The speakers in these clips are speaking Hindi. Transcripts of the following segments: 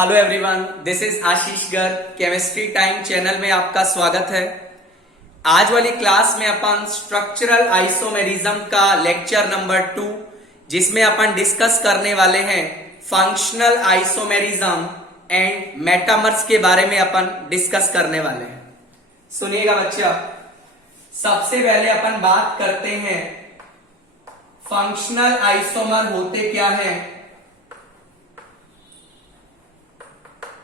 Hello everyone, this is Ashish Garg. Chemistry time channel में आपका स्वागत है। आज वाली क्लास में अपन स्ट्रक्चरल आइसोमेरिज्म का लेक्चर नंबर 2, जिसमें अपन डिस्कस करने वाले हैं फंक्शनल आइसोमेरिज्म एंड मेटामर्स के बारे में अपन डिस्कस करने वाले हैं। सुनिएगा बच्चा, सबसे पहले अपन बात करते हैं फंक्शनल आइसोमर होते क्या हैं।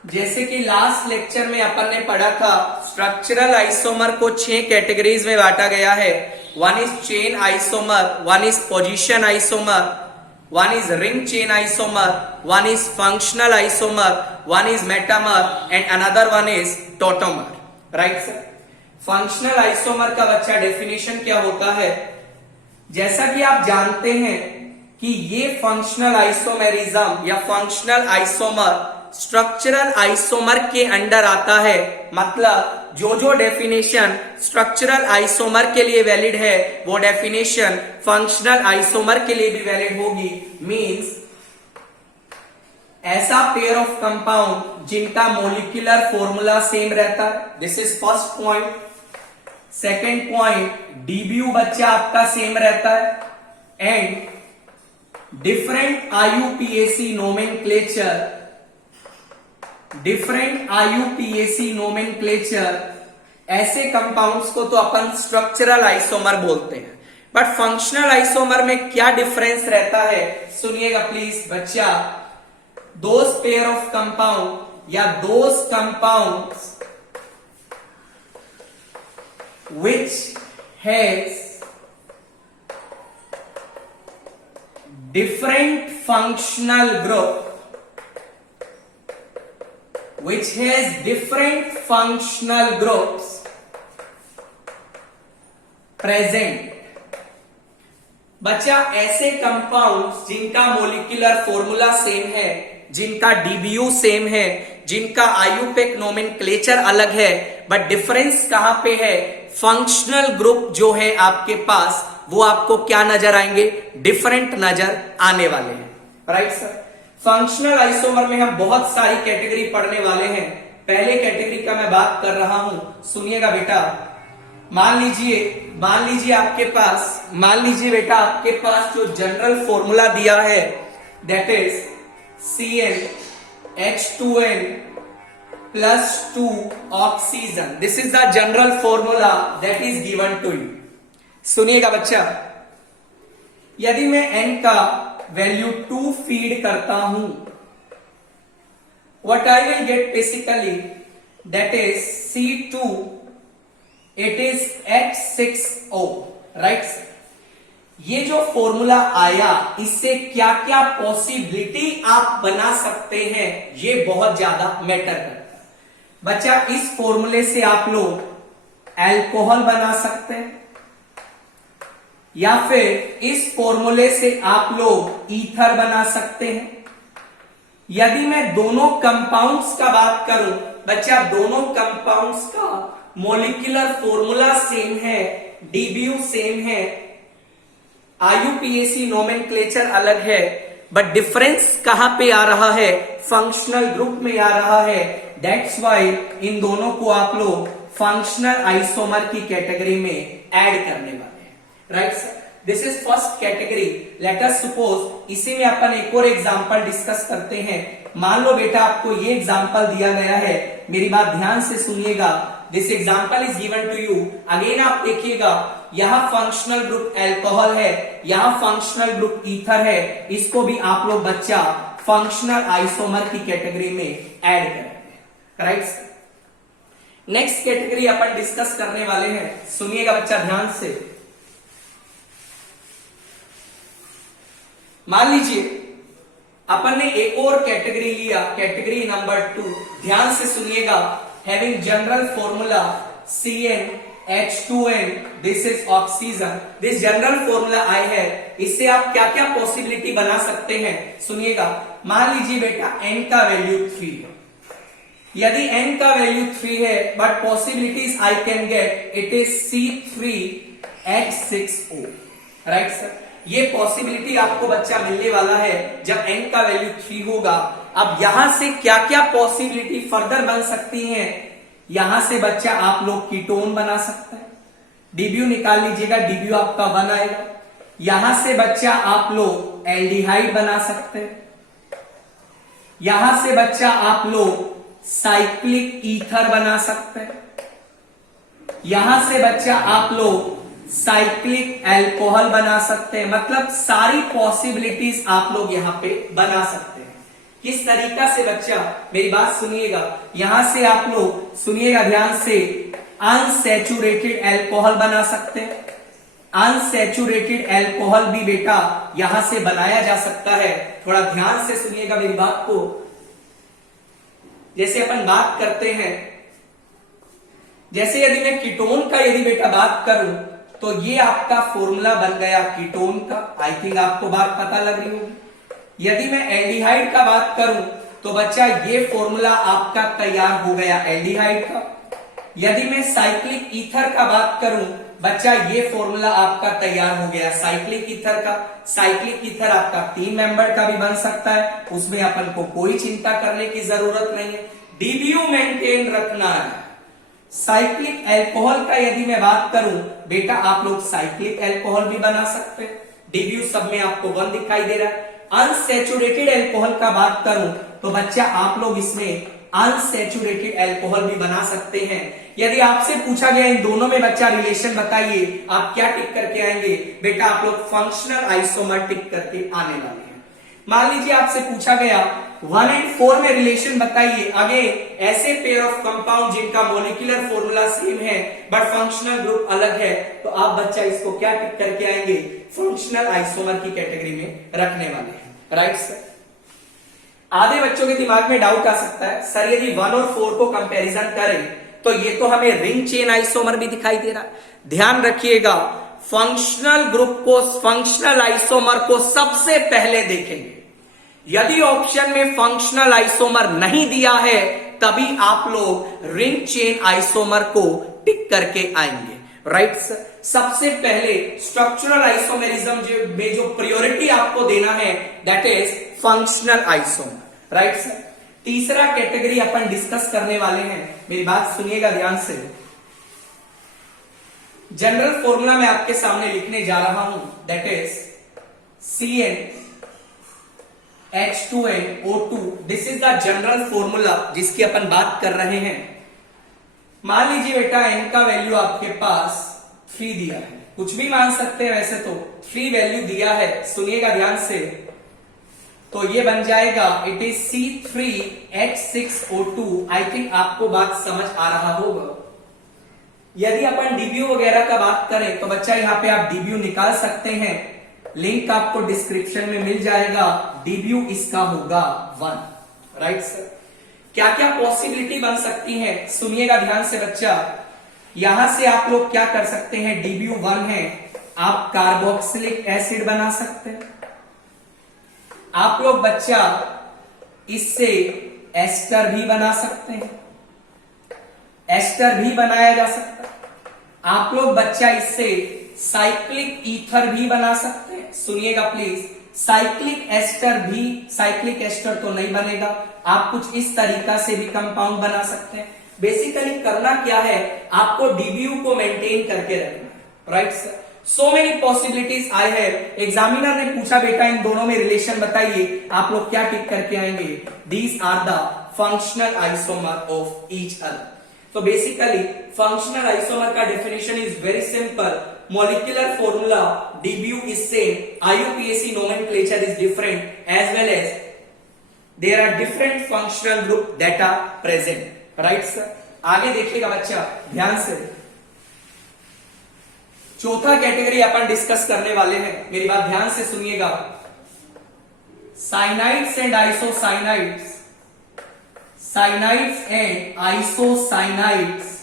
जैसे कि लास्ट लेक्चर में अपन ने पढ़ा था, स्ट्रक्चरल आइसोमर को 6 कैटेगरीज में बांटा गया है। One is chain isomer, one is position isomer, one is ring chain isomer, one is functional isomer, one is metamer and another one is tautomer. Right sir. Functional isomer का बच्चा डेफिनेशन क्या होता है? जैसा कि आप जानते हैं कि ये फंक्शनल आइसोमेरिज्म या फंक्शनल आइसोमर स्ट्रक्चरल आइसोमर के अंडर आता है। मतलब जो डेफिनेशन स्ट्रक्चरल आइसोमर के लिए वैलिड है वो डेफिनेशन फंक्शनल आइसोमर के लिए भी वैलिड होगी। मींस ऐसा पेयर ऑफ कंपाउंड जिनका मोलिकुलर फॉर्मूला सेम रहता है। This is first point. Second point, DBU बच्चा आपका सेम रहता है and different IUPAC nomenclature, different IUPAC nomenclature, ऐसे कंपाउंड्स को तो अपन स्ट्रक्चरल आइसोमर बोलते हैं। बट फंक्शनल आइसोमर में क्या डिफरेंस रहता है, सुनिएगा प्लीज बच्चा। दोज पेयर ऑफ कंपाउंड या those compounds which has different functional groups present। बच्चा ऐसे कंपाउंड्स जिनका मोलिकुलर फॉर्मूला सेम है, जिनका डीबीयू सेम है, जिनका आईयूपीएसी नोमेनक्लेचर अलग है, बट डिफरेंस कहां पे है? फंक्शनल ग्रुप जो है आपके पास वो आपको क्या नजर आएंगे? डिफरेंट नजर आने वाले हैं। Right sir. फंक्शनल आइसोमर में हम बहुत सारी कैटेगरी पढ़ने वाले हैं। पहले कैटेगरी का मैं बात कर रहा हूं, सुनिएगा बेटा। मान लीजिए बेटा आपके पास जो जनरल फॉर्मूला दिया है that is CnH2n plus 2 oxygen. This is the general formula that is given to you. सुनिएगा बच्चा, यदि मैं n का वैल्यू 2 फीड करता हूं, what I will get basically that is C2, it is H6O. right? ये जो फॉर्मूला आया, इससे क्या क्या पॉसिबिलिटी आप बना सकते हैं, ये बहुत ज्यादा मैटर करता है बच्चा। इस फॉर्मूले से आप लोग अल्कोहल बना सकते हैं, या फिर इस फॉर्मूले से आप लोग ईथर बना सकते हैं। यदि मैं दोनों कंपाउंड्स का बात करूं बच्चा, दोनों कंपाउंड्स का मोलिकुलर फॉर्मूला सेम है, डीबीयू सेम है, आईयूपीएसी नोमेनक्लेचर अलग है, बट डिफरेंस कहां पे आ रहा है? फंक्शनल ग्रुप में आ रहा है। दैट्स वाई इन दोनों को आप लोग फंक्शनल आइसोमर की कैटेगरी में ऐड करने वाले हैं। Right sir. This is first category. Let us suppose, इसी में अपन एक और एग्जांपल डिस्कस करते हैं। मान लो बेटा आपको ये एग्जांपल दिया गया है, मेरी बात ध्यान से सुनिएगा। This example is given to you. Again आप देखिएगा, यहां फंक्शनल ग्रुप अल्कोहल है, यहां फंक्शनल ग्रुप ईथर है। इसको भी आप लोग बच्चा फंक्शनल आइसोमर की कैटेगरी में ऐड करेंगे। राइट। नेक्स्ट कैटेगरी अपन डिस्कस करने वाले हैं, सुनिएगा बच्चा ध्यान से। मान लीजिए अपन ने एक और कैटेगरी लिया, कैटेगरी नंबर 2। ध्यान से सुनिएगा। Having general formula CnH2n, this is oxygen. This general formula I है, इससे आप क्या क्या पॉसिबिलिटी बना सकते हैं, सुनिएगा। मान लीजिए बेटा n का वैल्यू 3 है। यदि n का वैल्यू 3 है, but possibilities I can get, it is C3H6O। Right sir. ये पॉसिबिलिटी आपको बच्चा मिलने वाला है जब n का वैल्यू 3 होगा। अब यहां से क्या क्या पॉसिबिलिटी फर्दर बन सकती हैं, यहां से बच्चा आप लोग कीटोन बना सकते हैं, डीब्यू निकाल लीजिएगा, डीब्यू आपका 1 आएगा। यहां से बच्चा आप लोग एल्डिहाइड बना सकते हैं, यहां से बच्चा आप लोग साइक्लिक ईथर बना सकते हैं, यहां से बच्चा आप लोग साइक्लिक अल्कोहल बना सकते हैं। मतलब सारी पॉसिबिलिटीज आप लोग यहां पे बना सकते हैं। किस तरीका से बच्चा, मेरी बात सुनिएगा, यहां से आप लोग सुनिएगा ध्यान से, अनसैचुरेटेड अल्कोहल बना सकते हैं। अनसैचुरेटेड अल्कोहल भी बेटा यहां से बनाया जा सकता है। थोड़ा ध्यान से सुनिएगा मेरी बात को। जैसे अपन बात करते हैं, जैसे यदि मैं कीटोन का यदि बेटा बात करूं तो ये आपका फॉर्मूला बन गया कीटोन का। आई थिंक आपको बात पता लग रही होगी। यदि मैं एल्डिहाइड का बात करूं तो बच्चा ये फॉर्मूला आपका तैयार हो गया एल्डिहाइड का। यदि मैं साइक्लिक ईथर का बात करूं बच्चा, ये फॉर्मूला आपका तैयार हो गया साइक्लिक ईथर का। साइक्लिक ईथर आपका 3 मेंबर का भी बन सकता है, उसमें अपन को कोई चिंता करने की जरूरत नहीं है, डीबीयू मेंटेन रखना है। साइक्लिक अल्कोहल का यदि मैं बात करूं बेटा, आप लोग साइक्लिक अल्कोहल भी बना सकते हैं, डीबीयू सब में आपको 1 दिखाई दे रहा है। अनसैचुरेटेड अल्कोहल का बात करूं तो बच्चा आप लोग इसमें अनसैचुरेटेड अल्कोहल भी बना सकते हैं। यदि आपसे पूछा गया इन दोनों में बच्चा रिलेशन बताइए, आप क्या टिक करके आएंगे बेटा? आप लोग फंक्शनल आइसोमर टिक करके आने वाले हैं। मान लीजिए आपसे पूछा गया 1 और 4 में रिलेशन बताइए। अगेन ऐसे पेयर ऑफ कंपाउंड जिनका मॉलिक्यूलर फॉर्मूला सेम है बट फंक्शनल ग्रुप अलग है, तो आप बच्चा इसको क्या टिक करके आएंगे? फंक्शनल आइसोमर की कैटेगरी में रखने वाले हैं। Right sir. आधे बच्चों के दिमाग में डाउट आ सकता है, सर यदि 1 और 4 को कंपैरिजन करें तो ये तो हमें रिंग चेन आइसोमर भी दिखाई दे रहा है। ध्यान रखिएगा, फंक्शनल ग्रुप को, फंक्शनल आइसोमर को सबसे पहले देखेंगे। यदि ऑप्शन में फंक्शनल आइसोमर नहीं दिया है तभी आप लोग रिंग चेन आइसोमर को टिक करके आएंगे। Right sir. सबसे पहले स्ट्रक्चरल आइसोमेरिज्म में जो प्रायोरिटी आपको देना है that is functional isomer. Right sir. तीसरा कैटेगरी अपन डिस्कस करने वाले हैं, मेरी बात सुनिएगा ध्यान से। जनरल फॉर्मूला मैं आपके सामने लिखने जा रहा हूं, that is CN H2NO2। This is the general formula जिसकी अपन बात कर रहे हैं। मान लीजिए बेटा n का वैल्यू आपके पास 3 दिया है, कुछ भी मान सकते हैं वैसे तो, 3 वैल्यू दिया है, सुनिएगा ध्यान से। तो ये बन जाएगा it is C3H6O2। I think आपको बात समझ आ रहा होगा। यदि अपन डीबीयू वगैरह का बात करें तो बच्चा यहां पे आप डीबीयू निकाल सकते हैं, लिंक आपको डिस्क्रिप्शन में मिल जाएगा। डीबीयू इसका होगा 1। Right sir. क्या क्या पॉसिबिलिटी बन सकती है सुनिएगा ध्यान से बच्चा। यहां से आप लोग क्या कर सकते हैं, डीबीयू 1 है, आप कार्बोक्सिलिक एसिड बना सकते हैं। आप लोग बच्चा इससे एस्टर भी बना सकते हैं, एस्टर भी बनाया जा सकता है। आप लोग बच्चा इससे साइक्लिक ईथर भी बना सकते हैं। सुनिएगा प्लीज, साइक्लिक एस्टर भी, साइक्लिक एस्टर तो नहीं बनेगा, आप कुछ इस तरीका से भी कंपाउंड बना सकते हैं। बेसिकली करना क्या है, आपको डीबीयू को मेंटेन करके रखना है। Right sir. So many possibilities आई है। एग्जामिनर ने पूछा बेटा इन दोनों में रिलेशन बताइए, आप लोग क्या टिक करके आएंगे? These are the functional isomer of each other. तो बेसिकली फंक्शनल आइसोमर का definition is very simple. molecular formula DBU is same, IUPAC nomenclature is different as well as there are different functional group that are present. Right sir. आगे देखिएगा बच्चा ध्यान से। चौथा कैटेगरी अपन डिस्कस करने वाले हैं, मेरी बात ध्यान से सुनिएगा। Cyanides and isocyanides, cyanides and isocyanides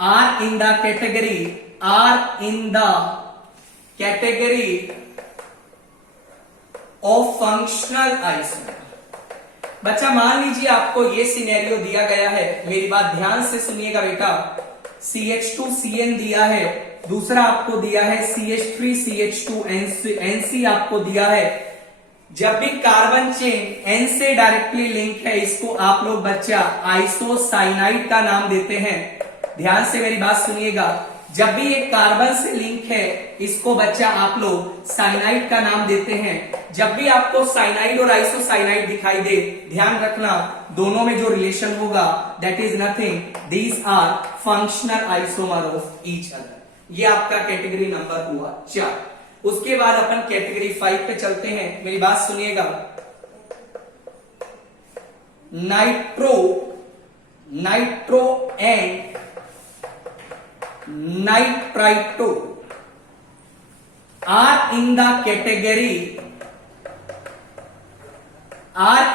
are in the category of functional isomer। बच्चा मान लीजिए आपको ये सिनेरियो दिया गया है, मेरी बात ध्यान से सुनिएगा बेटा। CH2CN दिया है, दूसरा आपको दिया है CH3CH2NC आपको दिया है। जब भी कार्बन चेन N से डायरेक्टली लिंक है, इसको आप लोग बच्चा आइसोसाइनाइड का नाम देते हैं। ध्यान से मेरी बात सुनिएगा, जब भी एक कार्बन से लिंक है, इसको बच्चा आप लोग साइनाइड का नाम देते हैं। जब भी आपको साइनाइड और आइसोसाइनाइड दिखाई दे, ध्यान रखना दोनों में जो रिलेशन होगा that is nothing, these are functional isomer of each other. ये आपका कैटेगरी नंबर हुआ 4। उसके बाद अपन कैटेगरी 5 पे चलते हैं, मेरी बात सुनिएगा। Nitro and nitrito are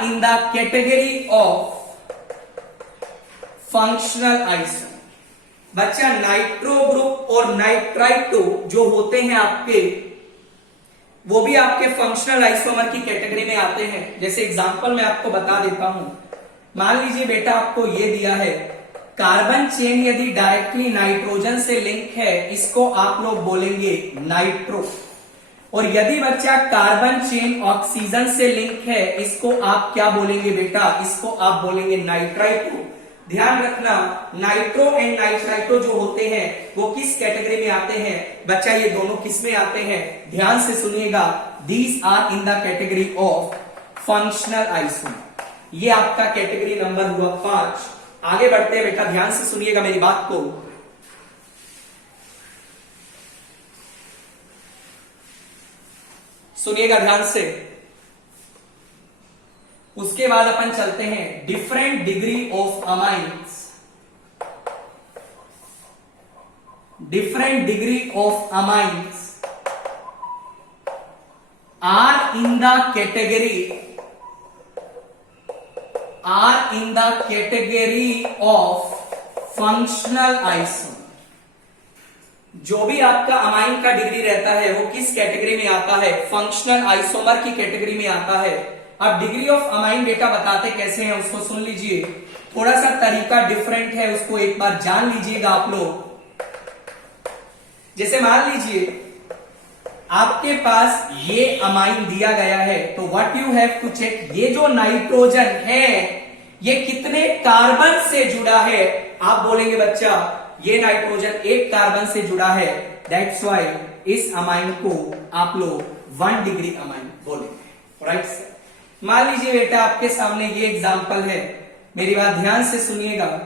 in the category of functional isomer। बच्चा नाइट्रो ग्रुप और नाइट्राइटो जो होते हैं आपके, वो भी आपके फंक्शनल आइसोमर की कैटेगरी में आते हैं। जैसे एग्जांपल मैं आपको बता देता हूं, मान लीजिए बेटा आपको ये दिया है, कार्बन चेन यदि डायरेक्टली नाइट्रोजन से लिंक है, इसको आप लोग बोलेंगे नाइट्रो। और यदि बच्चा कार्बन चेन ऑक्सीजन से लिंक है, इसको आप क्या बोलेंगे बेटा, इसको आप बोलेंगे नाइट्राइटो। ध्यान रखना नाइट्रो एंड नाइट्राइटो जो होते हैं वो किस कैटेगरी में आते हैं बच्चा, ये दोनों किस में आते हैं, ध्यान से सुनिएगा, these are in the category of functional isomer. ये आपका कैटेगरी नंबर हुआ 5। आगे बढ़ते हैं बेटा, ध्यान से सुनिएगा मेरी बात को। सुनिएगा ध्यान से। उसके बाद अपन चलते हैं different degree of amines. Different degree of amines are in the category of functional isomer. जो भी आपका अमाइन का डिग्री रहता है वो किस कैटेगरी में आता है, फंक्शनल आइसोमर की कैटेगरी में आता है। अब डिग्री ऑफ अमाइन बेटा बताते कैसे हैं उसको सुन लीजिए, थोड़ा सा तरीका डिफरेंट है, उसको एक बार जान लीजिएगा आप लोग। जैसे मान लीजिए आपके पास ये अमाइन दिया गया है, तो what you have to check, ये जो नाइट्रोजन है ये कितने कार्बन से जुड़ा है। आप बोलेंगे बच्चा ये नाइट्रोजन एक कार्बन से जुड़ा है, दैट्स व्हाई इस अमाइन को आप लोग 1 डिग्री अमाइन बोलेंगे, राइट सर। मान लीजिए बेटा आपके सामने ये एग्जांपल है, मेरी बात ध्यान से सुनिएगा।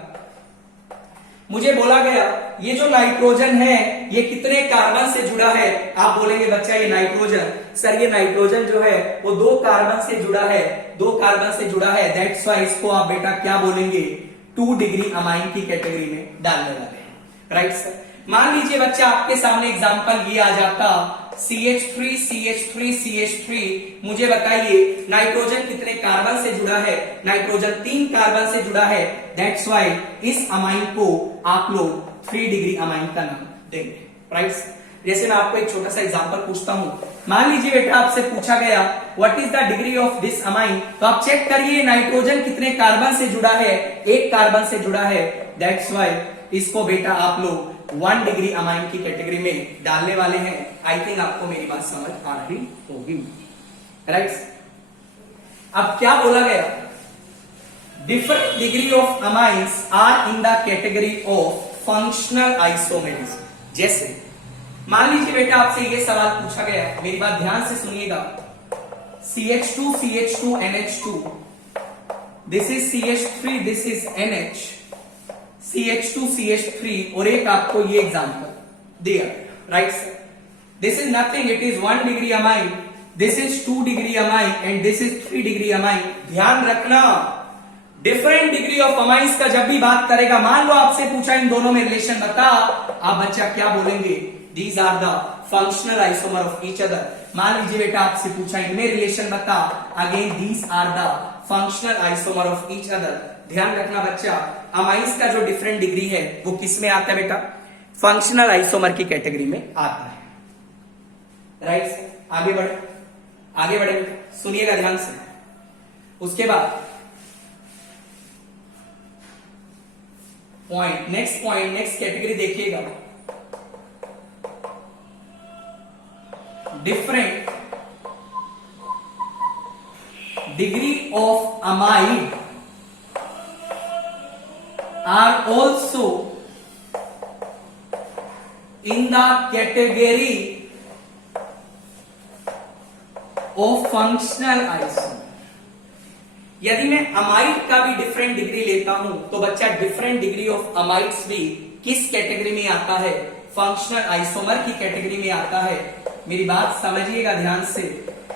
मुझे बोला गया ये जो नाइट्रोजन है ये कितने कार्बन से जुड़ा है। आप बोलेंगे बच्चा ये नाइट्रोजन, सर ये नाइट्रोजन जो है वो 2 कार्बन से जुड़ा है, 2 कार्बन से जुड़ा है, दैट्स व्हाई इसको आप बेटा क्या बोलेंगे, 2 डिग्री अमाइन की कैटेगरी में डालने वाले हैं, राइट सर। मान लीजिए बच्चा आपके सामने एग्जांपल ये आ जाता CH3 CH3 CH3। मुझे बताइए नाइट्रोजन कितने कार्बन से जुड़ा है, नाइट्रोजन 3 कार्बन से जुड़ा है, दैट्स व्हाई इस अमाइन को आप लोग 3 डिग्री अमाइन का नाम देंगे, राइट। जैसे मैं आपको एक छोटा सा एग्जांपल पूछता हूं, मान लीजिए बेटा आपसे पूछा गया what is the degree of this amine, तो आप चेक करिए नाइट्रोजन कितने कार्बन से जुड़ा है, 1 कार्बन से जुड़ा है, दैट्स व्हाई इसको बेटा आप लोग 1 डिग्री अमाइन की कैटेगरी में डालने वाले हैं। आई थिंक आपको मेरी बात समझ आ रही होगी, राइट। अब क्या बोला गया, different degree of amines are in the category of functional isomerism. जैसे मान लीजिए बेटा आपसे ये सवाल पूछा गया, मेरी बात ध्यान से सुनिएगा, CH2 CH2 NH2, this is CH3, this is NH, CH2 CH3, और एक आपको ये एग्जांपल दिया, right sir. This is nothing, it is 1 degree amine, this is 2 degree amine and this is 3 degree amine. ध्यान रखना डिफरेंट डिग्री ऑफ अमाइंस का जब भी बात करेगा, मान लो आपसे पूछा इन दोनों में रिलेशन बता, आप बच्चा क्या बोलेंगे, these are the functional isomer of each other. मान लीजिए बेटा आपसे पूछा इनमें रिलेशन बता, again these are the functional isomer of each other. ध्यान रखना बच्चा अमाइंस का जो डिफरेंट डिग्री है वो किस में आता है बेटा, फंक्शनल आइसोमर की कैटेगरी में आता है, राइट। आगे बढ़े बेटा, सुनिएगा ध्यान से। उसके बाद पॉइंट नेक्स्ट कैटेगरी देखिएगा, different degree of amide are also in the category of functional isomer. यदि मैं अमाइड का भी डिफरेंट डिग्री लेता हूं तो बच्चा डिफरेंट डिग्री ऑफ अमाइड्स भी किस कैटेगरी में आता है? फंक्शनल आइसोमर की कैटेगरी में आता है। मेरी बात समझिएगा ध्यान से।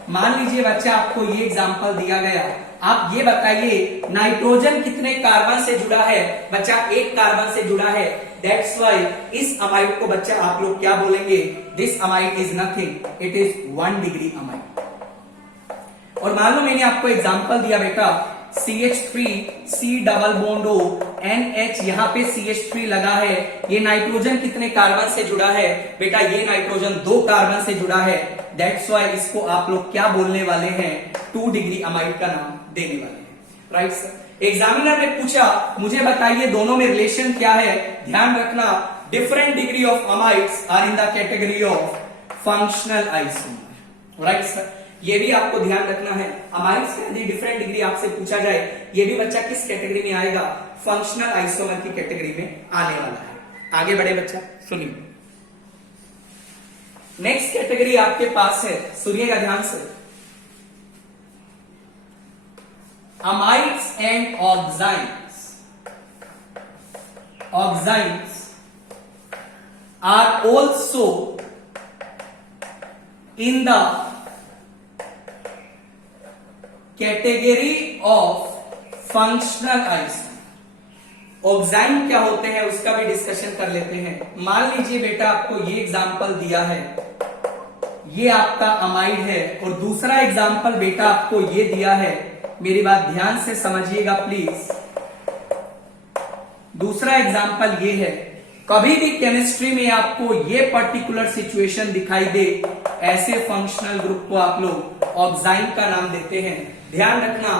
मान लीजिए बच्चा आपको ये एग्जांपल दिया गया, आप ये बताइए नाइट्रोजन कितने कार्बन से जुड़ा है? बच्चा एक कार्बन से जुड़ा है। दैट्स वाई इस अमाइड को बच्चा आप लोग क्या बोलेंगे? This amide is nothing, it is 1 degree amide. और मान लो मैंने आपको एग्जांपल दिया बेटा CH3 C double bond O NH, यहां पे CH3 लगा है, ये नाइट्रोजन कितने कार्बन से जुड़ा है? बेटा ये नाइट्रोजन 2 कार्बन से जुड़ा है। दैट्स वाई इसको आप लोग क्या बोलने वाले हैं? 2 डिग्री अमाइड का नाम देने वाले हैं। Right sir. एग्जामिनर ने पूछा मुझे बताइए दोनों में रिलेशन क्या है? ध्यान रखना, different degree of amides are in the category of functional isomer. Right sir, ये भी आपको ध्यान रखना है। अमाइड्स का यदि डिफरेंट डिग्री आपसे पूछा जाए, ये भी बच्चा किस कैटेगरी में आएगा? फंक्शनल आइसोमर की कैटेगरी में आने वाला है। आगे बढ़े बच्चा, सुनिए। नेक्स्ट कैटेगरी आपके पास है, सुनिएगा ध्यान से, amides and oxides. Oxides are also in the category of functional isomer. Oxide क्या होते हैं उसका भी डिस्कशन कर लेते हैं। मान लीजिए बेटा आपको ये एग्जांपल दिया है, ये आपका अमाइड है, और दूसरा एग्जांपल बेटा आपको ये दिया है। मेरी बात ध्यान से समझिएगा प्लीज। दूसरा एग्जांपल ये है, कभी भी केमिस्ट्री में आपको ये पर्टिकुलर सिचुएशन दिखाई दे, ऐसे फंक्शनल ग्रुप को आप लोग ऑक्साइड का नाम देते हैं। ध्यान रखना,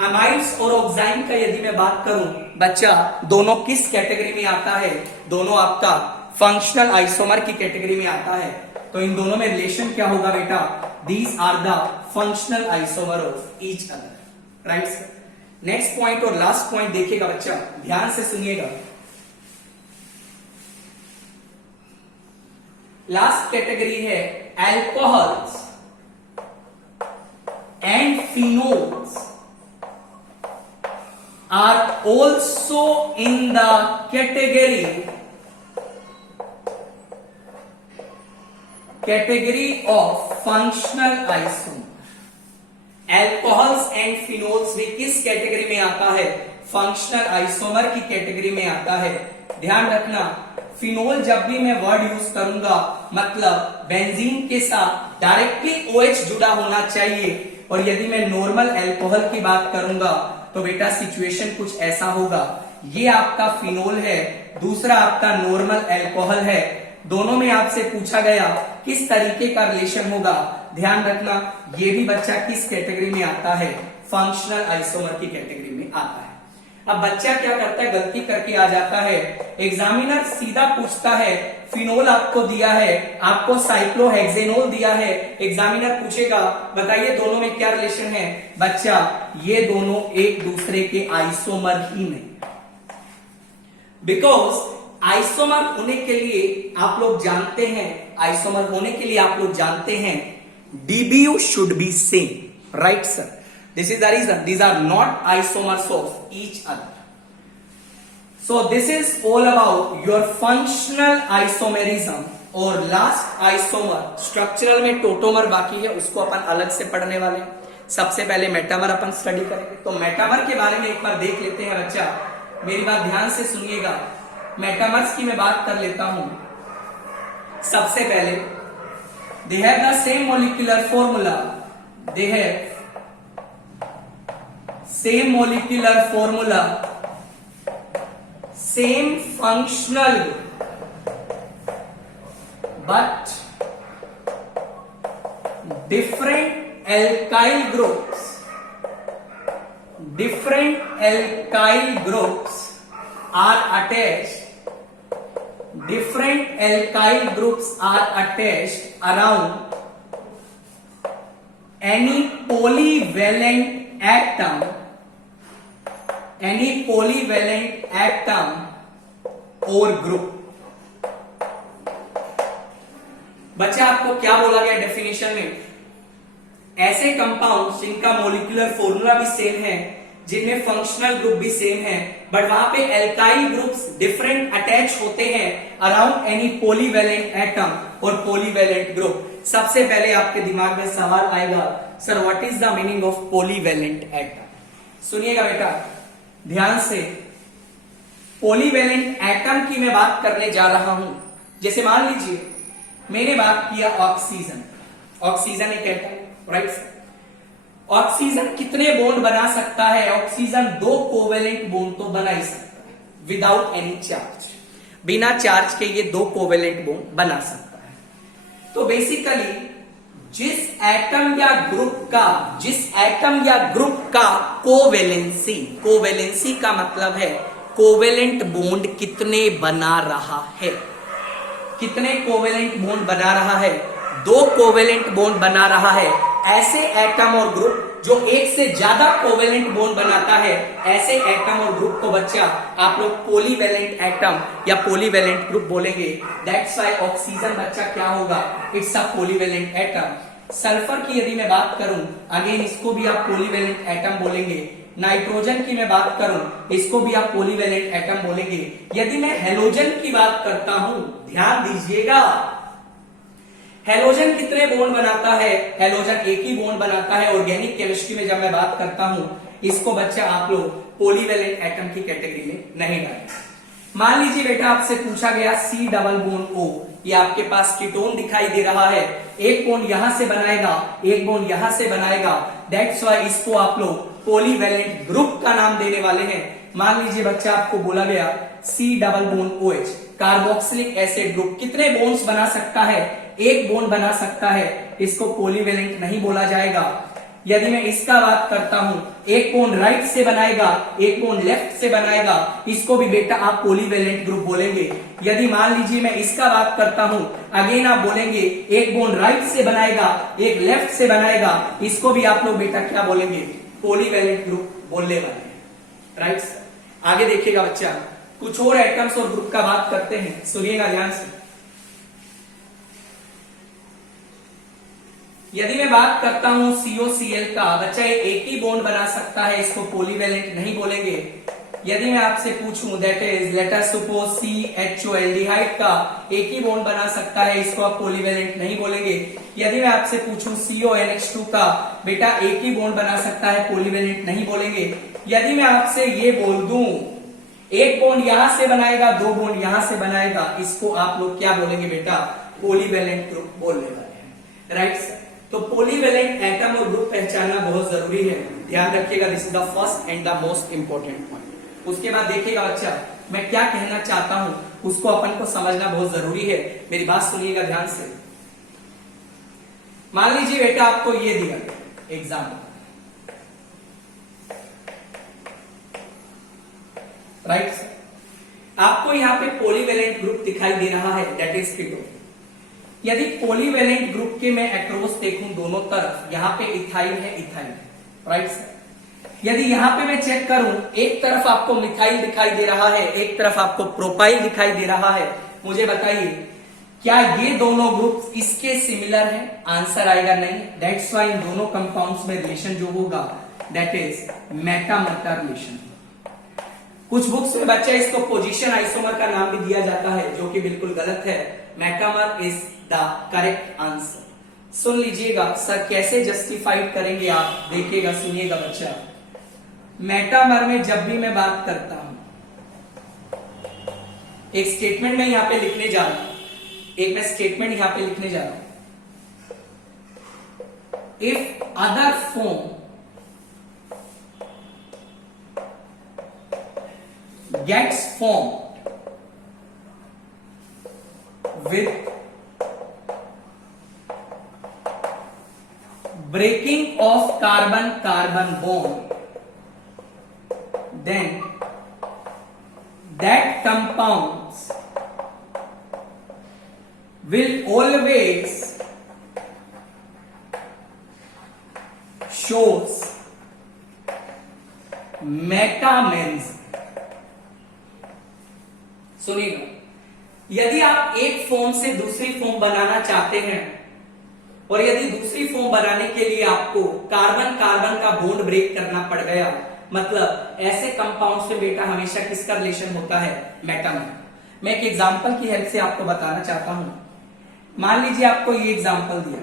अमाइड्स और ऑक्साइड का यदि मैं बात करूं बच्चा, दोनों किस कैटेगरी में आता है? दोनों आपका फंक्शनल आइसोमर की कैटेगरी में आता है। तो इन दोनों में रिलेशन क्या होगा बेटा? These are the functional isomer of each other. Right sir. Next point और लास्ट पॉइंट देखिएगा बच्चा, ध्यान से सुनिएगा। लास्ट कैटेगरी है alcohols and phenols are also in the category of functional isomer। Alcohols and phenols भी किस कैटेगरी में आता है? फंक्शनल आइसोमर की कैटेगरी में आता है। ध्यान रखना, फिनोल जब भी मैं वर्ड यूज करूंगा मतलब बेंजीन के साथ डायरेक्टली OH जुड़ा होना चाहिए, और यदि मैं नॉर्मल अल्कोहल की बात करूंगा तो बेटा सिचुएशन कुछ ऐसा होगा, ये आपका फिनोल है, दूसरा आपका नॉर्मल अल्कोहल है। दोनों में आपसे पूछा गया किस तरीके का रिलेशन होगा। ध्यान रखना, ये भी बच्चा किस कैटेगरी में आता है? फंक्शनल आइसोमर की कैटेगरी में आता है। अब बच्चा क्या करता है? गलती करके आ जाता है। एग्जामिनर सीधा पूछता है, फिनोल आपको दिया है, आपको साइक्लोहेक्सेनोल दिया है, एग्जामिनर पूछेगा बताइए दोनों में क्या रिलेशन है? बच्चा ये दोनों एक दूसरे के आइसोमर ही नहीं, बिकॉज आइसोमर होने के लिए आप लोग जानते हैं, आइसोमर होने के लिए आप लोग जानते हैं DBU should be same, right sir? This is the reason these are not isomers of each other. So this is all about your functional isomerism। और लास्ट आइसोमर, स्ट्रक्चरल में टोटोमर बाकी है, उसको अपन अलग से पढ़ने वाले हैं। सबसे पहले मेटामर अपन स्टडी करेंगे। तो मेटामर के बारे में एक बार देख लेते हैं बच्चा, मेरी बात ध्यान से सुनिएगा। मेटामर्स की मैं बात कर लेता हूं। सबसे पहले they have the same molecular formula, they have same molecular formula, same functional group, but different alkyl groups, different alkyl groups are attached, different alkyl groups are attached around any polyvalent atom, or group. बच्चा आपको क्या बोला गया डेफिनेशन में? ऐसे कंपाउंड जिनका मोलिकुलर फॉर्मूला भी सेम है, जिनमें फंक्शनल ग्रुप भी सेम है, बट वहां पे एल्काइल ग्रुप्स डिफरेंट अटैच होते हैं अराउंड एनी पॉलीवैलेंट एटम और पॉलीवैलेंट ग्रुप. सबसे पहले आपके दिमाग में सवाल आएगा, sir what is the meaning of polyvalent atom? सुनिएगा बेटा ध्यान से. पॉलीवैलेंट एटम की मैं बात करने जा रहा हूं. जैसे मान लीजिए मैंने बात किया ऑक्सीजन. ऑक्सीजन एक एटम, राइट? ऑक्सीजन कितने बॉन्ड बना सकता है? ऑक्सीजन 2 कोवेलेंट बॉन्ड तो बना ही सकता है विदाउट एनी चार्ज. बिना चार्ज के ये 2 कोवेलेंट बॉन्ड बना सकता है. तो बेसिकली जिस एटम या ग्रुप का कोवेलेंसी का मतलब है कोवेलेंट बॉन्ड कितने बना रहा है. कितने कोवेलेंट बॉन्ड बना रहा है? 2 कोवेलेंट बॉन्ड बना रहा है. ऐसे एटम और ग्रुप जो एक से ज्यादा कोवेलेंट बॉन्ड बनाता है, ऐसे एटम और ग्रुप को बच्चा आप लोग पॉलीवैलेंट एटम या पॉलीवैलेंट ग्रुप बोलेंगे. दैट्स व्हाई ऑक्सीजन बच्चा क्या होगा? It's a polyvalent atom. Sulphur की यदि मैं बात करूं, अगेन इसको भी आप पॉलीवैलेंट एटम बोलेंगे. नाइट्रोजन की मैं बात करूं, इसको भी आप पॉलीवैलेंट एटम बोलेंगे. यदि मैं हेलोजन की बात करता हूं, ध्यान दीजिएगा, हेलोजन कितने बॉन्ड बनाता है? हेलोजन एक ही बॉन्ड बनाता है. ऑर्गेनिक केमिस्ट्री में जब मैं बात करता हूं, इसको बच्चा आप लोग पॉलीवैलेंट एटम की कैटेगरी में नहीं डालेंगे. मान लीजिए बेटा आपसे पूछा गया C डबल बॉन्ड O, ये आपके पास कीटोन दिखाई दे रहा है. एक बॉन्ड यहां से बनाएगा, एक बॉन्ड यहां से बनाएगा. दैट्स व्हाई इसको आप लोग पॉलीवैलेंट ग्रुप का नाम देने वाले हैं. मान लीजिए बच्चा आपको बोला गया C double bond OH, carboxylic acid group कितने बॉन्ड्स बना सकता है? एक बॉन्ड बना सकता है. इसको पॉलीवैलेंट नहीं बोला जाएगा. यदि मैं इसका बात करता हूं, एक बॉन्ड राइट से बनाएगा, एक बॉन्ड लेफ्ट से बनाएगा, इसको भी बेटा आप पॉलीवैलेंट ग्रुप बोलेंगे. यदि मान लीजिए मैं इसका बात करता हूं, अगेन आप बोलेंगे एक बॉन्ड राइट से बनाएगा, एक लेफ्ट से बनाएगा, इसको भी आप लोग बेटा क्या बोलेंगे? पॉलीवैलेंट ग्रुप बोलने वाले हैं, राइट? आगे देखिएगा बच्चा, कुछ और एटम्स और ग्रुप का बात करते हैं. सुनिएगा ध्यान से. यदि मैं बात करता हूं COCl का, बच्चा ये एक ही बॉन्ड बना सकता है, इसको पॉलीवैलेंट नहीं बोलेंगे. यदि मैं आपसे पूछूं, that is let us suppose CHO aldehyde का एक ही बॉन्ड बना सकता है, इसको आप पॉलीवैलेंट नहीं बोलेंगे. यदि मैं आपसे पूछूं CONH2 का, बेटा एक ही बॉन्ड बना सकता है, पॉलीवैलेंट नहीं बोलेंगे. यदि मैं आपसे ये बोल दूं एक बॉन्ड यहां से बनाएगा, 2 बॉन्ड यहां से बनाएगा, इसको आप लोग क्या बोलेंगे बेटा? पॉलीवैलेंट ग्रुप बोलने वाले हैं, राइट? तो पॉलीवैलेंट एटम और ग्रुप पहचानना बहुत जरूरी है. ध्यान रखिएगा, this is the first and the most important point. उसके बाद देखिएगा बच्चा मैं क्या कहना चाहता हूं, उसको अपन को समझना बहुत जरूरी है. मेरी बात सुनिएगा ध्यान से. मान लीजिए बेटा आपको ये दिया एग्जाम, राइट? आपको यहां पे पॉलीवैलेंट ग्रुप दिखाई दे रहा है, दैट इज कीटोन. यदि पॉलीवैलेंट ग्रुप के मैं अक्रॉस देखूं दोनों तरफ, यहां पे इथाइल है, राइट? यदि यहां पे मैं चेक करूं, एक तरफ आपको मिथाइल दिखाई दे रहा है, एक तरफ आपको प्रोपाइल दिखाई दे रहा है. मुझे बताइए क्या ये दोनों ग्रुप इसके सिमिलर है? आंसर आएगा नहीं. दैट्स व्हाई इन दोनों कंपाउंड्स में रिलेशन जो होगा दैट इज मेटामर का रिलेशन. कुछ बुक्स में बच्चा इसको पोजीशन आइसोमर का नाम भी दिया जाता है, जो कि बिल्कुल गलत है. Metamer is the correct answer. सुन लीजिएगा सर कैसे जस्टिफाइड करेंगे आप, देखिएगा सुनिएगा बच्चा. मेटामर में जब भी मैं बात करता हूं, एक स्टेटमेंट में यहां पे लिखने जा रहा हूं, if other form gets formed with breaking of carbon bond, then will always shows मेटामेन्स। सुनिएगा, यदि आप एक फॉर्म से दूसरी फॉर्म बनाना चाहते हैं और यदि दूसरी फॉर्म बनाने के लिए आपको कार्बन कार्बन का बॉन्ड ब्रेक करना पड़ गया, मतलब ऐसे कंपाउंड से बेटा हमेशा किसका रिलेशन होता है? मेटामर। मैं एक एग्जांपल की हेल्प से आपको बताना चाहता हूं। मान लीजिए आपको ये एग्जांपल दिया,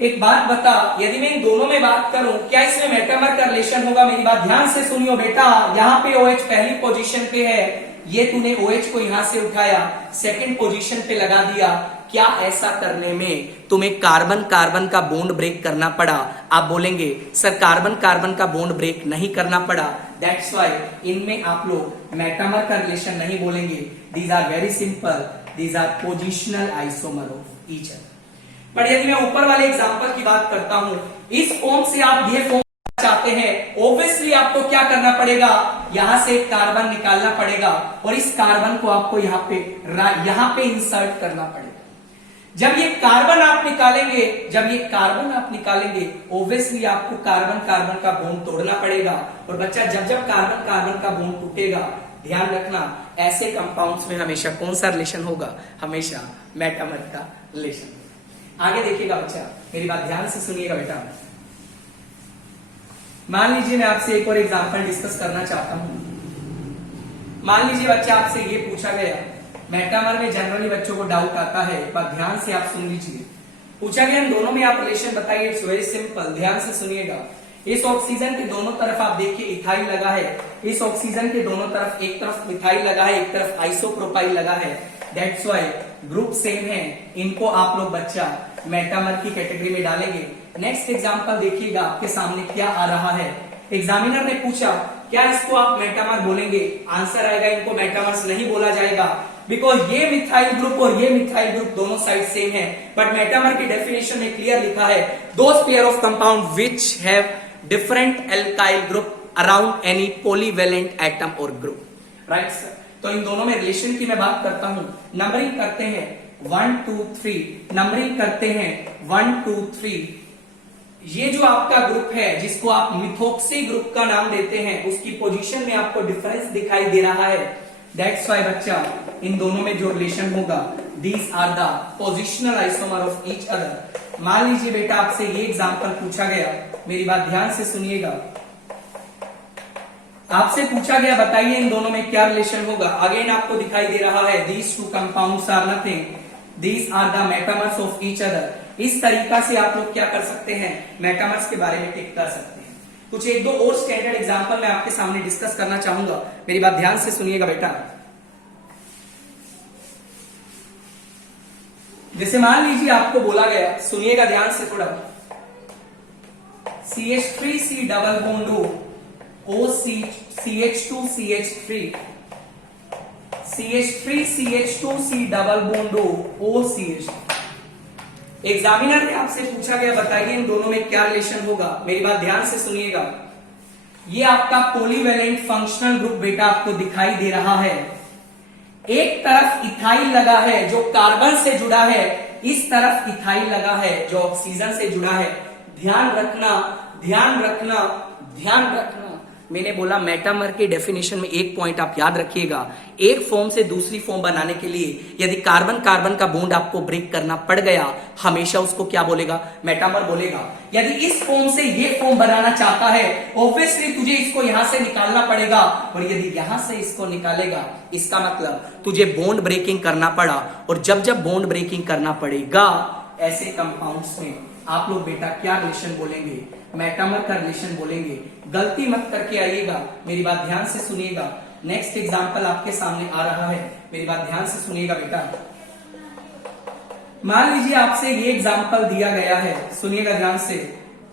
एक बात बता, यदि मैं इन दोनों में बात करूं, क्या इसमें मेटामर का रिलेशन होगा? मेरी बात ध्यान से सुनियो बेटा। यहां पे OH पहली पोजीशन पे है, ये तूने OH को यहां से उठाया, सेकंड पोजीशन पे लगा दिया। क्या ऐसा करने में तुम्हें कार्बन कार्बन का बॉन्ड ब्रेक करना पड़ा? आप बोलेंगे सर कार्बन कार्बन का बॉन्ड ब्रेक नहीं करना पड़ा। दैट्स व्हाई इनमें आप लोग मेटामर का रिलेशन नहीं बोलेंगे। These are very simple, these are positional isomer of each other. पर यदि मैं ऊपर वाले एग्जांपल की बात करता हूं, इस फॉर्म से आप ये फॉर्म चाहते हैं, ऑब्वियसली आपको क्या करना पड़ेगा? यहां से एक कार्बन निकालना पड़ेगा और इस कार्बन को आपको यहां पे इंसर्ट करना पड़ेगा। जब ये कार्बन आप निकालेंगे, ऑब्वियसली आपको कार्बन कार्बन का बॉन्ड तोड़ना पड़ेगा। और बच्चा जब जब कार्बन कार्बन का बॉन्ड टूटेगा, ध्यान रखना ऐसे कंपाउंड्स में हमेशा कौन सा रिलेशन होगा? हमेशा मेटामर का रिलेशन। आगे देखिएगा बच्चा, मेरी बात ध्यान से सुनिएगा बेटा। मान लीजिए मैं आपसे एक और एग्जांपल डिस्कस करना चाहता हूं। मान लीजिए बच्चा आपसे ये पूछा गया, मेटामर में जनरली बच्चों को डाउट आता है, एक बार ध्यान से आप सुन लीजिए। पूछा गया इन दोनों में आप रिलेशन बताइए। इट्स वेरी सिंपल, ध्यान से सुनिएगा। इस ऑक्सीजन के दोनों तरफ आप देखिए इथाइल लगा है, इस ऑक्सीजन के दोनों तरफ एक तरफ मिथाइल लगा है, एक तरफ आइसोप्रोपाइल लगा है। दैट्स व्हाई ग्रुप सेम है, इनको आप लोग बच्चा मेटामर की कैटेगरी में डालेंगे। नेक्स्ट एग्जांपल देखिएगा, आपके सामने क्या आ रहा है। एग्जामिनर ने पूछा क्या इसको आप मेटामर बोलेंगे? आंसर आएगा इनको मेटामर्स नहीं बोला जाएगा, बिकॉज ये मिथाइल ग्रुप और ये मिथाइल ग्रुप दोनों साइड सेम है। बट मेटामर की डेफिनेशन में क्लियर लिखा है, those pair of compound which have different alkyl group around any polyvalent atom और ग्रुप। राइट सर, तो इन दोनों में रिलेशन की मैं बात करता हूं। नंबरिंग करते हैं 1 2 3, नंबरिंग करते हैं 1 2 3। ये जो आपका ग्रुप है जिसको आप मिथोक्सी ग्रुप का नाम देते हैं, उसकी पोजीशन में आपको डिफरेंस दिखाई दे रहा है। दैट्स व्हाई बच्चा इन दोनों में जो रिलेशन होगा, these are the positional isomer of each other. मान लीजिए बेटा आपसे ये एग्जांपल पूछा गया, मेरी बात ध्यान से सुनिएगा। आपसे पूछा गया बताइए इन दोनों में क्या रिलेशन होगा। अगेन आपको दिखाई दे रहा है these two compounds are nothing, these are the metamers of each other. इस तरीका से आप लोग क्या कर सकते हैं? मेटामर्स के बारे में टिक कर सकते हैं। कुछ एक दो और स्टैंडर्ड एग्जांपल मैं आपके सामने डिस्कस करना चाहूंगा, मेरी बात ध्यान से सुनिएगा बेटा। जैसे मान लीजिए आपको बोला गया, सुनिएगा ध्यान से थोड़ा, CH3C double bond OCH2CH3, CH3CH2C double bond OCH। Examiner ने आपसे पूछा गया बताइए इन दोनों में क्या रिलेशन होगा। मेरी बात ध्यान से सुनिएगा। ये आपका पॉलीवेलेंट फंक्शनल ग्रुप बेटा आपको दिखाई दे रहा है। एक तरफ इथाइल लगा है जो कार्बन से जुड़ा है, इस तरफ इथाइल लगा है जो ऑक्सीजन से जुड़ा है। ध्यान रखना, ध्यान रखना, ध्यान रखना। मैंने बोला मेटामर के डेफिनेशन में एक पॉइंट आप याद रखिएगा, एक फॉर्म से दूसरी फॉर्म बनाने के लिए यदि कार्बन कार्बन का बॉन्ड आपको ब्रेक करना पड़ गया, हमेशा उसको क्या बोलेगा? मेटामर बोलेगा। यदि इस फॉर्म से ये फॉर्म बनाना चाहता है, ऑब्वियसली तुझे इसको यहां से निकालना पड़ेगा, और यदि यहां से इसको निकालेगा, इसका मतलब तुझे बॉन्ड ब्रेकिंग करना पड़ा। और जब जब बॉन्ड ब्रेकिंग करना पड़ेगा, ऐसे कंपाउंड्स में आप लोग बेटा क्या रिलेशन बोलेंगे? मेटामर का रिलेशन बोलेंगे। गलती मत करके आइएगा, मेरी बात ध्यान से सुनिएगा। नेक्स्ट एग्जांपल आपके सामने आ रहा है, मेरी बात ध्यान से सुनिएगा बेटा। मान लीजिए आपसे ये एग्जांपल दिया गया है, सुनिएगा ध्यान से।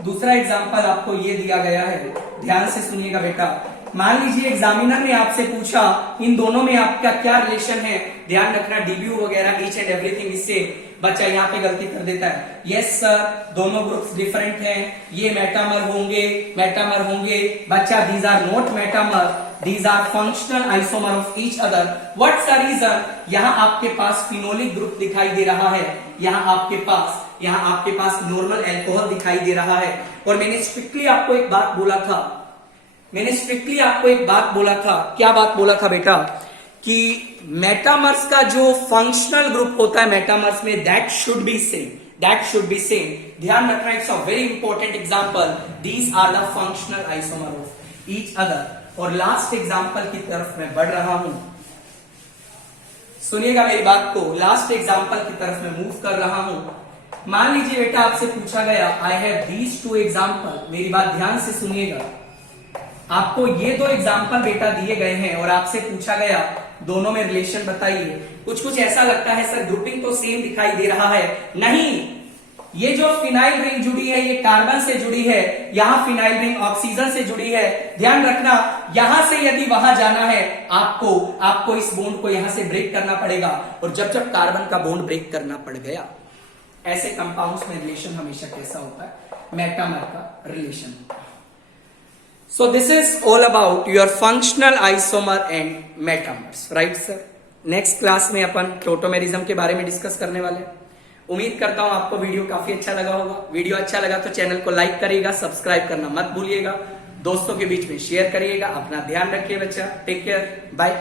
दूसरा एग्जांपल आपको ये दिया गया है, ध्यान से सुनिएगा बेटा। मान लीजिए एग्जामिनर ने आपसे पूछा इन दोनों में आपका क्या रिलेशन है। ध्यान रखना डीब्यू वगैरह ईच एंड एवरीथिंग, इससे बच्चा यहाँ पे गलती कर देता है। यस सर, दोनों ग्रुप्स डिफरेंट हैं, ये मेटामर होंगे, मेटामर होंगे। बच्चा these are not metamer, These are functional isomer of each other. What's the reason? यहाँ आपके पास फिनोलिक ग्रुप दिखाई दे रहा है, यहाँ आपके पास नॉर्मल अल्कोहल दिखाई दे रहा है। और मैंने स्ट्रिक्टली आपको एक बात बोला था, क्या बात बोला था बेटा, कि मेटामर्स का जो फंक्शनल ग्रुप होता है मेटामर्स में, दैट शुड बी सेम। ध्यान रखना, it's a very important example. These are the functional isomer of each other. और लास्ट एग्जांपल की तरफ मैं बढ़ रहा हूं, सुनिएगा मेरी बात को, लास्ट एग्जांपल की तरफ मैं मूव कर रहा हूं। मान लीजिए बेटा आपसे पूछा गया, I have these two example, मेरी बात ध्यान से सुनिएगा, आपको ये दो एग्जांपल बेटा दिए गए हैं और आपसे पूछा गया दोनों में रिलेशन बताइए। कुछ ऐसा लगता है सर ग्रुपिंग तो सेम दिखाई दे रहा है, नहीं, ये जो फिनाइल रिंग जुड़ी है ये कार्बन से जुड़ी है, यहां फिनाइल रिंग ऑक्सीजन से जुड़ी है। ध्यान रखना, यहां से यदि वहां जाना है आपको इस बॉन्ड को यहां से ब्रेक करना पड़ेगा, और जब कार्बन का बॉन्ड ब्रेक करना पड़ गया, ऐसे कंपाउंड्स में रिलेशन हमेशा कैसा होता है, मेटामर का रिलेशन होता है। So this is all about your functional isomer and metamers, right sir? Next class में अपन टोटोमेरिज्म के बारे में डिस्कस करने वाले हैं। उम्मीद करता हूं आपको वीडियो काफी अच्छा लगा होगा। वीडियो अच्छा लगा तो चैनल को लाइक करिएगा, सब्सक्राइब करना मत भूलिएगा, दोस्तों के बीच में शेयर करिएगा। अपना ध्यान रखिए बच्चा, टेक केयर, बाय।